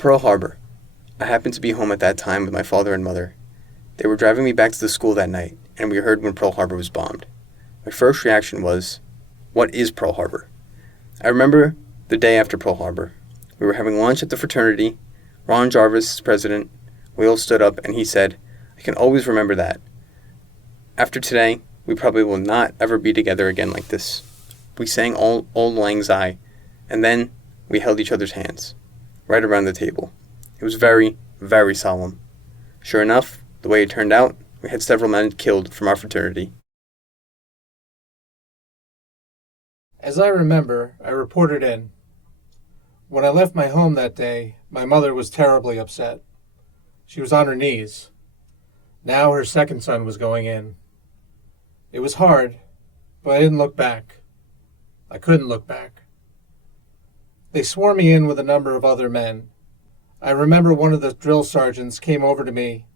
Pearl Harbor. I happened to be home at that time with my father and mother. They were driving me back to the school that night, and we heard when Pearl Harbor was bombed. My first reaction was, what is Pearl Harbor? I remember the day after Pearl Harbor. We were having lunch at the fraternity. Ron Jarvis, president. We all stood up, and he said, I can always remember that. After today, we probably will not ever be together again like this. We sang Auld Lang Syne, and then we held each other's hands, right around the table. It was very, very solemn. Sure enough, the way it turned out, we had several men killed from our fraternity. As I remember, I reported in. When I left my home that day, my mother was terribly upset. She was on her knees. Now her second son was going in. It was hard, but I didn't look back. I couldn't look back. They swore me in with a number of other men. I remember one of the drill sergeants came over to me.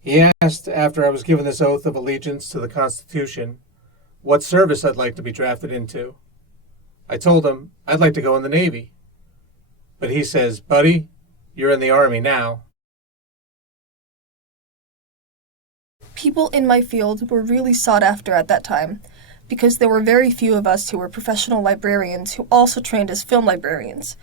He asked, after I was given this oath of allegiance to the Constitution, what service I'd like to be drafted into. I told him I'd like to go in the Navy. But he says, buddy, you're in the Army now. People in my field were really sought after at that time, because there were very few of us who were professional librarians who also trained as film librarians.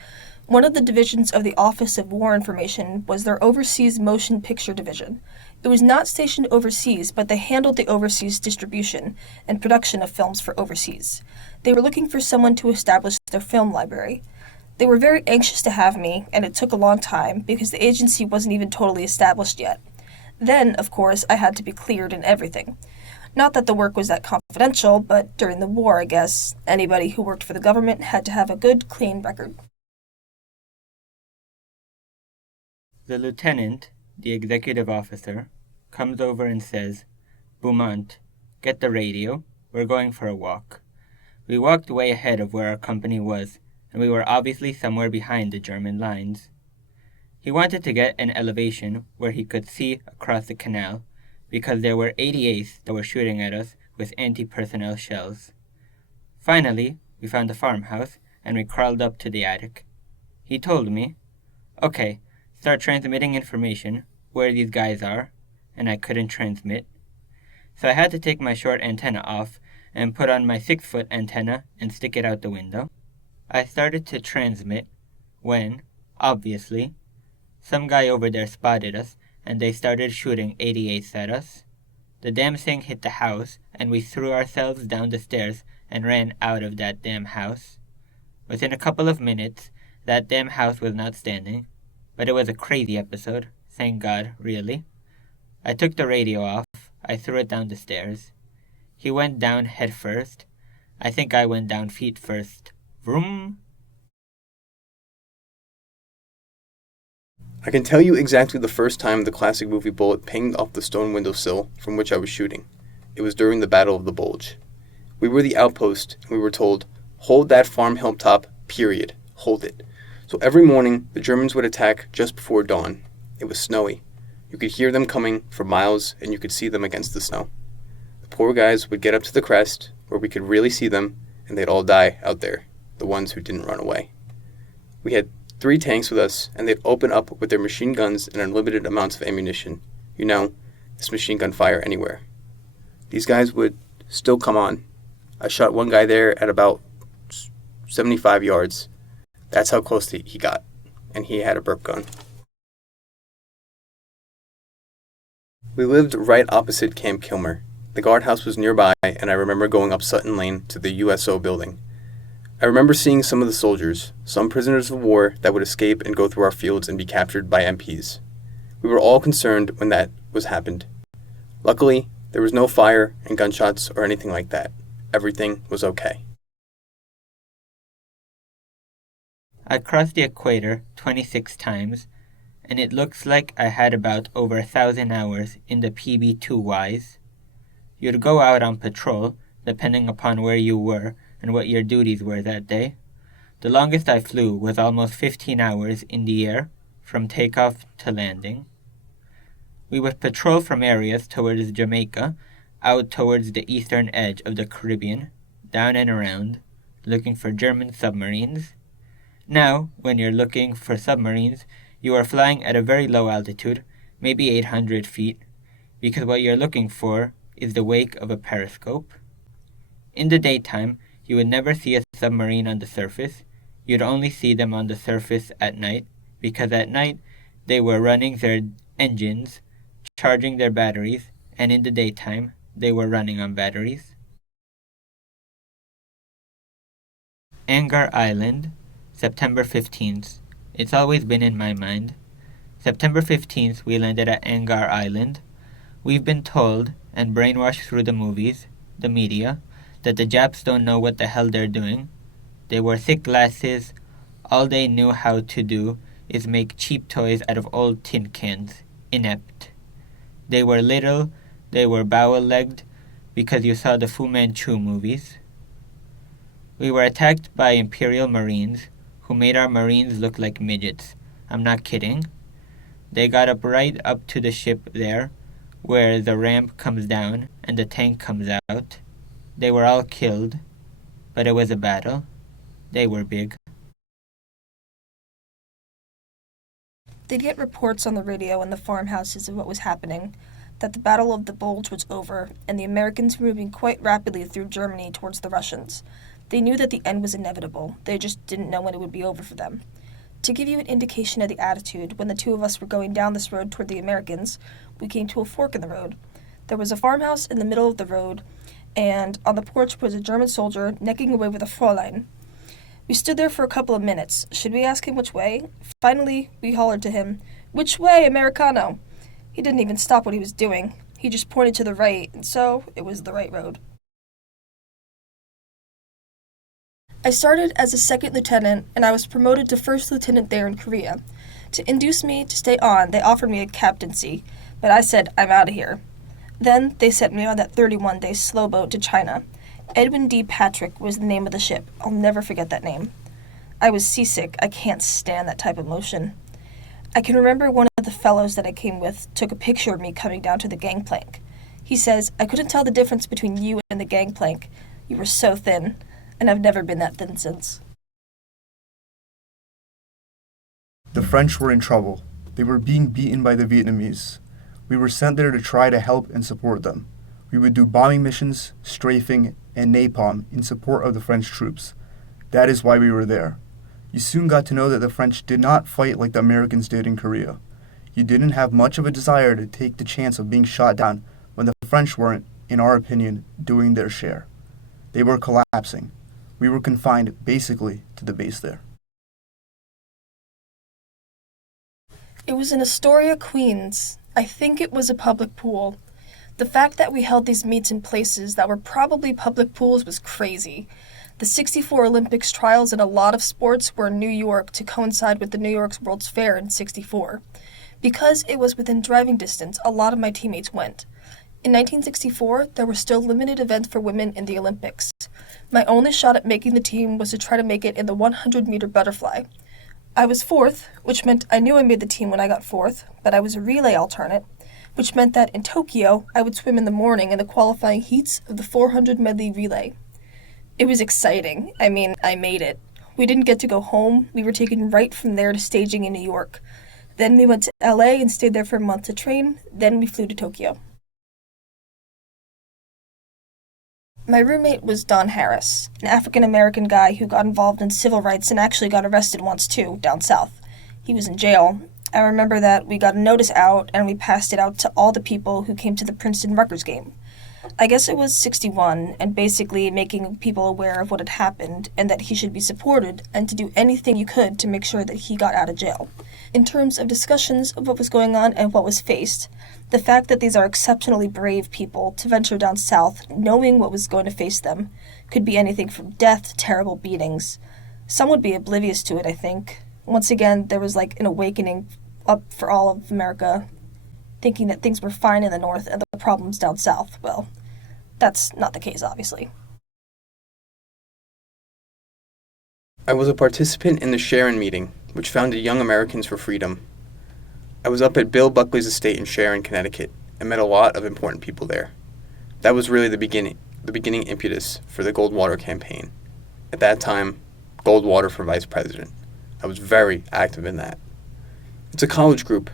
One of the divisions of the Office of War Information was their Overseas Motion Picture Division. It was not stationed overseas, but they handled the overseas distribution and production of films for overseas. They were looking for someone to establish their film library. They were very anxious to have me, and it took a long time because the agency wasn't even totally established yet. Then, of course, I had to be cleared and everything. Not that the work was that confidential, but during the war, I guess, anybody who worked for the government had to have a good, clean record. The lieutenant, the executive officer, comes over and says, Beaumont, get the radio. We're going for a walk. We walked way ahead of where our company was, and we were obviously somewhere behind the German lines. He wanted to get an elevation where he could see across the canal, because there were 88s that were shooting at us with anti-personnel shells. Finally, we found a farmhouse, and we crawled up to the attic. He told me, okay, start transmitting information, where these guys are, and I couldn't transmit. So I had to take my short antenna off and put on my 6-foot antenna and stick it out the window. I started to transmit when, obviously, some guy over there spotted us and they started shooting 88s at us. The damn thing hit the house and we threw ourselves down the stairs and ran out of that damn house. Within a couple of minutes, that damn house was not standing, but it was a crazy episode, thank God, really. I took the radio off, I threw it down the stairs. He went down head first. I think I went down feet first. Vroom. I can tell you exactly the first time the classic movie bullet pinged off the stone windowsill from which I was shooting. It was during the Battle of the Bulge. We were the outpost, and we were told, hold that farm hilltop, period. Hold it. So every morning, the Germans would attack just before dawn. It was snowy. You could hear them coming for miles, and you could see them against the snow. The poor guys would get up to the crest, where we could really see them, and they'd all die out there, the ones who didn't run away. We had 3 tanks with us, and they'd open up with their machine guns and unlimited amounts of ammunition. You know, this machine gun fire anywhere. These guys would still come on. I shot one guy there at about 75 yards. That's how close he got, and he had a burp gun. We lived right opposite Camp Kilmer. The guardhouse was nearby, and I remember going up Sutton Lane to the USO building. I remember seeing some of the soldiers, some prisoners of war that would escape and go through our fields and be captured by MPs. We were all concerned when that was happened. Luckily, there was no fire and gunshots or anything like that. Everything was okay. I crossed the equator 26 times, and it looks like I had about over 1,000 hours in the PB2Ys. You'd go out on patrol, depending upon where you were and what your duties were that day. The longest I flew was almost 15 hours in the air, from takeoff to landing. We would patrol from areas towards Jamaica, out towards the eastern edge of the Caribbean, down and around, looking for German submarines. Now, when you're looking for submarines, You are flying at a very low altitude, maybe 800 feet, because what you're looking for is the wake of a periscope. In the daytime, you would never see a submarine on the surface. You'd only see them on the surface at night, because at night they were running their engines, charging their batteries, and in the daytime they were running on batteries. Angar Island, September 15th. It's always been in my mind. September 15th, we landed at Angar Island. We've been told, and brainwashed through the movies, the media, that the Japs don't know what the hell they're doing. They wore thick glasses. All they knew how to do is make cheap toys out of old tin cans. Inept. They were little, they were bowel-legged, because you saw the Fu Manchu movies. We were attacked by Imperial Marines, who made our Marines look like midgets. I'm not kidding. They got up right up to the ship there, where the ramp comes down and the tank comes out. They were all killed, but it was a battle. They were big. They'd get reports on the radio in the farmhouses of what was happening, that the Battle of the Bulge was over, and the Americans were moving quite rapidly through Germany towards the Russians. They knew that the end was inevitable. They just didn't know when it would be over for them. To give you an indication of the attitude, when the two of us were going down this road toward the Americans, we came to a fork in the road. There was a farmhouse in the middle of the road, and on the porch was a German soldier necking away with a Fräulein. We stood there for a couple of minutes. Should we ask him which way? Finally, we hollered to him, "Which way, Americano?" He didn't even stop what he was doing. He just pointed to the right, and so it was the right road. I started as a second lieutenant, and I was promoted to first lieutenant there in Korea. To induce me to stay on, they offered me a captaincy, but I said, "I'm out of here." Then they sent me on that 31-day slow boat to China. Edwin D. Patrick was the name of the ship. I'll never forget that name. I was seasick. I can't stand that type of motion. I can remember one of the fellows that I came with took a picture of me coming down to the gangplank. He says, "I couldn't tell the difference between you and the gangplank. You were so thin." And I've never been that thin since. The French were in trouble. They were being beaten by the Vietnamese. We were sent there to try to help and support them. We would do bombing missions, strafing, and napalm in support of the French troops. That is why we were there. You soon got to know that the French did not fight like the Americans did in Korea. You didn't have much of a desire to take the chance of being shot down when the French weren't, in our opinion, doing their share. They were collapsing. We were confined basically to the base there. It was in Astoria, Queens. I think it was a public pool. The fact that we held these meets in places that were probably public pools was crazy. The '64 Olympics trials in a lot of sports were in New York to coincide with the New York's World's Fair in '64. Because it was within driving distance, a lot of my teammates went. In 1964, there were still limited events for women in the Olympics. My only shot at making the team was to try to make it in the 100-meter butterfly. I was fourth, which meant I knew I made the team when I got fourth, but I was a relay alternate, which meant that in Tokyo, I would swim in the morning in the qualifying heats of the 400 medley relay. It was exciting. I mean, I made it. We didn't get to go home. We were taken right from there to staging in New York. Then we went to LA and stayed there for a month to train. Then we flew to Tokyo. My roommate was Don Harris, an African-American guy who got involved in civil rights and actually got arrested once too, down south. He was in jail. I remember that we got a notice out and we passed it out to all the people who came to the Princeton-Rutgers game. I guess it was 61, and basically making people aware of what had happened and that he should be supported and to do anything you could to make sure that he got out of jail. In terms of discussions of what was going on and what was faced, the fact that these are exceptionally brave people to venture down south, knowing what was going to face them, could be anything from death to terrible beatings. Some would be oblivious to it, I think. Once again, there was like an awakening up for all of America, thinking that things were fine in the north and the problems down south. Well, that's not the case, obviously. I was a participant in the Sharon meeting, which founded Young Americans for Freedom. I was up at Bill Buckley's estate in Sharon, Connecticut, and met a lot of important people there. That was really the beginning impetus for the Goldwater campaign. At that time, Goldwater for vice president. I was very active in that. It's a college group,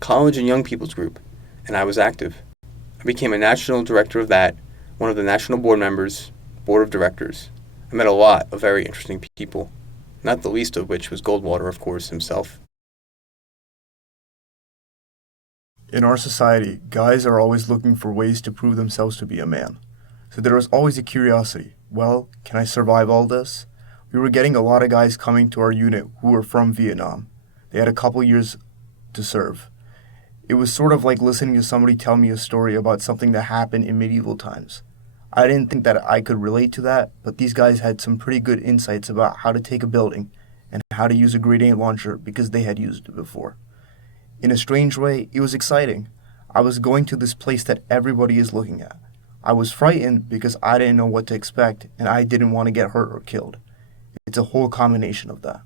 college and young people's group, and I was active. I became a national director of that, one of the national board members, board of directors. I met a lot of very interesting people, not the least of which was Goldwater, of course, himself. In our society, guys are always looking for ways to prove themselves to be a man. So there was always a curiosity. Well, can I survive all this? We were getting a lot of guys coming to our unit who were from Vietnam. They had a couple years to serve. It was sort of like listening to somebody tell me a story about something that happened in medieval times. I didn't think that I could relate to that, but these guys had some pretty good insights about how to take a building and how to use a grenade launcher because they had used it before. In a strange way, it was exciting. I was going to this place that everybody is looking at. I was frightened because I didn't know what to expect and I didn't want to get hurt or killed. It's a whole combination of that.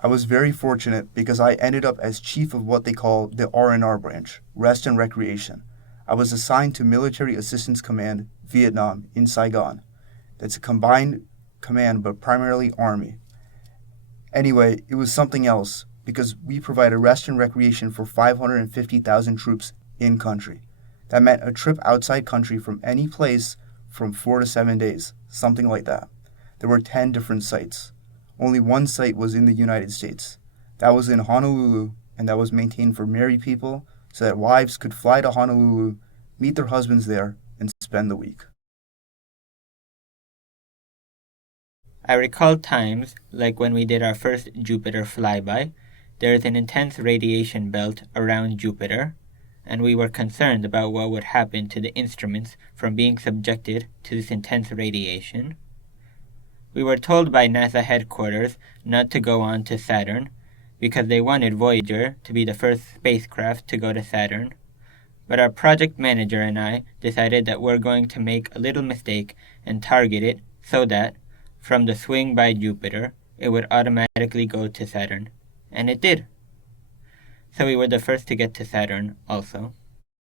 I was very fortunate because I ended up as chief of what they call the R&R branch, Rest and Recreation. I was assigned to Military Assistance Command, Vietnam, in Saigon. That's a combined command, but primarily Army. Anyway, it was something else because we provided rest and recreation for 550,000 troops in country. That meant a trip outside country from any place from 4 to 7 days, something like that. There were 10 different sites. Only one site was in the United States. That was in Honolulu, and that was maintained for married people so that wives could fly to Honolulu, meet their husbands there, and spend the week. I recall times, like when we did our first Jupiter flyby, there is an intense radiation belt around Jupiter, and we were concerned about what would happen to the instruments from being subjected to this intense radiation. We were told by NASA headquarters not to go on to Saturn, because they wanted Voyager to be the first spacecraft to go to Saturn. But our project manager and I decided that we're going to make a little mistake and target it so that, from the swing by Jupiter, it would automatically go to Saturn. And it did. So we were the first to get to Saturn also.